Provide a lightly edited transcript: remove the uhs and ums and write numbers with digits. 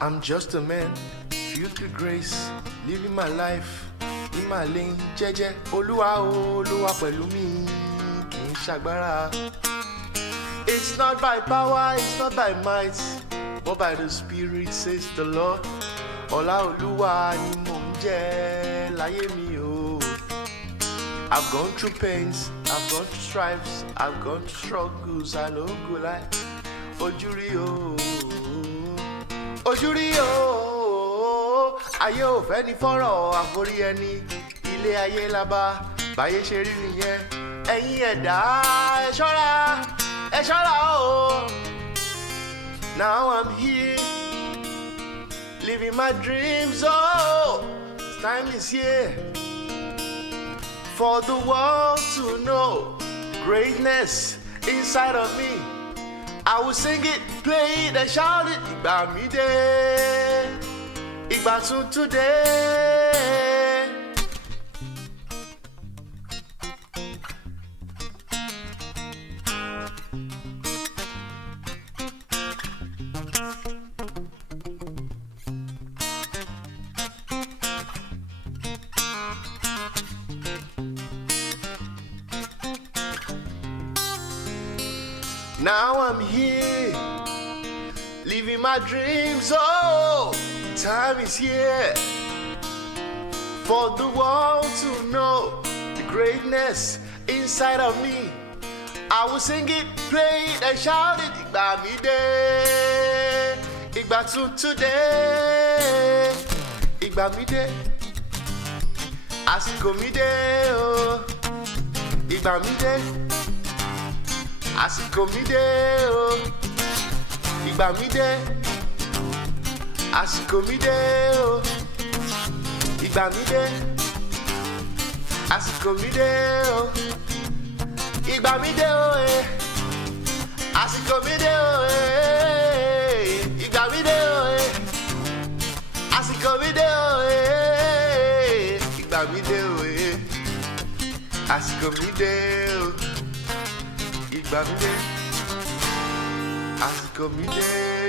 I'm just a man, filled with grace, living my life in my lane. Jẹ́jẹ́, Olúwa o, Olúwa pẹ̀lú mi, kì í ṣagbára. It's not by power, it's not by might, but by the Spirit, says the Lord. Ọlá Olúwa ni mò ń jẹ láyé mi o. I've gone through pains, I've gone through stripes, I've gone through struggles, I no go lie. Ojúrí o, ojúrí o, ayé ò fẹ́ ní fọ́rọ̀ àforí ẹni, ilé ayé la bá, báyé ṣe rí nìyẹn. Ẹ̀yin ẹ̀dá ẹ ṣọ́ra o. Now I'm here, living my dreams, oh, time is here for the world to know greatness inside of me. I will sing it, play it, and shout it. Igba Mide, Igba today. Now I'm here, living my dreams, oh, time is here for the world to know the greatness inside of me. I will sing it, play it, and shout it. Igba Mide, Igba today, Igba Mide, Àsìkò Mide, oh, Igba Mide. Àsìkò Mide o, Igba Mide. Àsìkò Mide o, Igba Mide. Àsìkò Mide o, Igba Mide o, Àsìkò Mide o, Igba Mide o, Àsìkò Mide o, Igba Mide o, Àsìkò Mide o. Igba Mide, Àsìkò Mide.